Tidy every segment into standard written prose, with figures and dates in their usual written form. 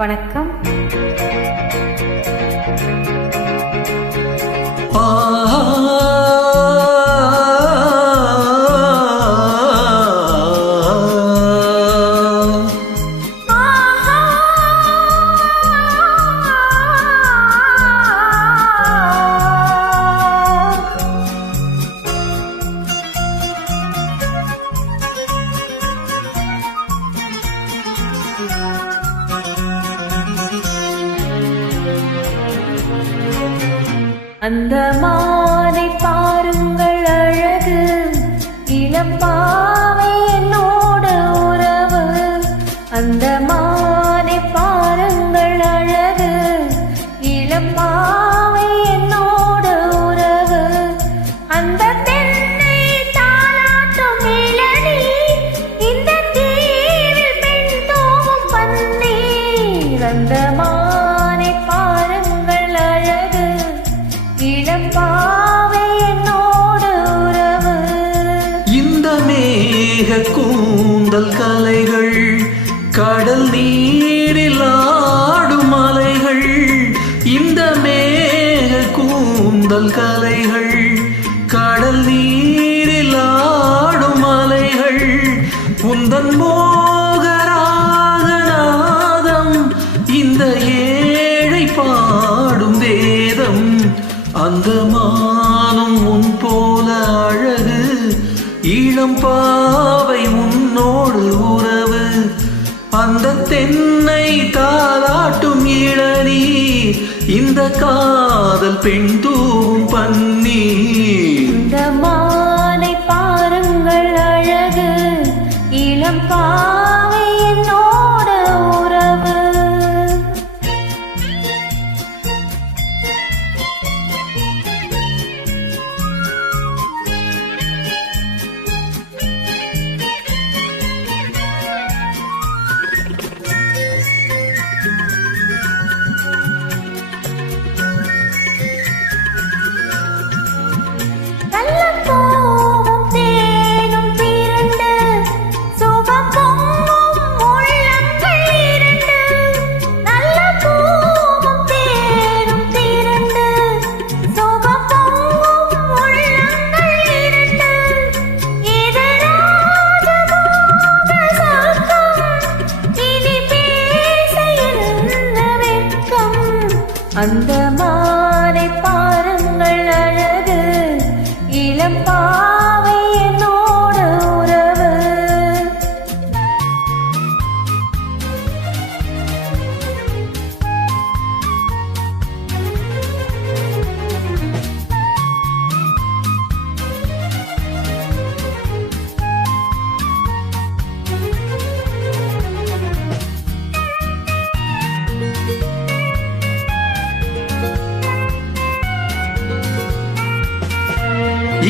வணக்கம். அந்த மானை பாருங்கள் அழகு, இளம்பாவை என்னோட உறவு. அந்த மானை பாருங்கள் அழகு, இளம்பாவை என்னோட உறவு. அந்த தென்னை தாலாட்டும் இளநீ, இந்த தீவில் பெண் தோவும் பன்னீர். அந்த மானை பாருங்கள் அழகு, இளம்பாவை என்னோடு உறவு. இந்த மேக கூந்தல் கலைகள், கடல் நீரில் ஆடும் அலைகள். இந்த மேக கூந்தல் கலைகள், கடல் நீரில் ஆடும் அலைகள். உந்தன் மோகராகநாதம், இந்த ஏழை பாடும் வேதம். அந்த மானும் உன் போல அழகு, இளம்பாவை உன்னோடு உறவு. அந்த தென்னை தாலாட்டும் இளநீர், இந்த காதல் பெண் தூவும் பன்னீர். இந்த மானை பாருங்கள் அழகு, இளம்பாவை என்னோட உறவு. அந்த மானை பாருங்கள் அழகு, இளம்பாவை என்னோட உறவு.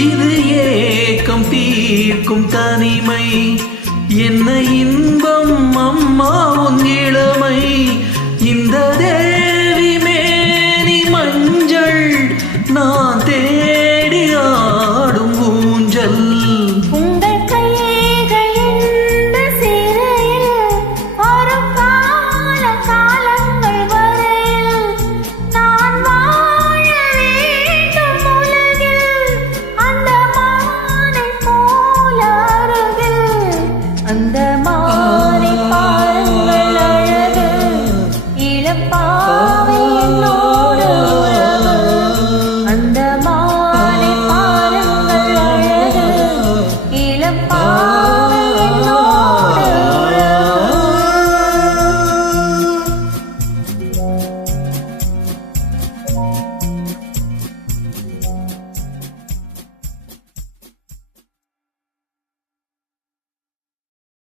இது ஏக்கம் தீர்க்கும் தனிமை, என்ன இன்பம் அம்மா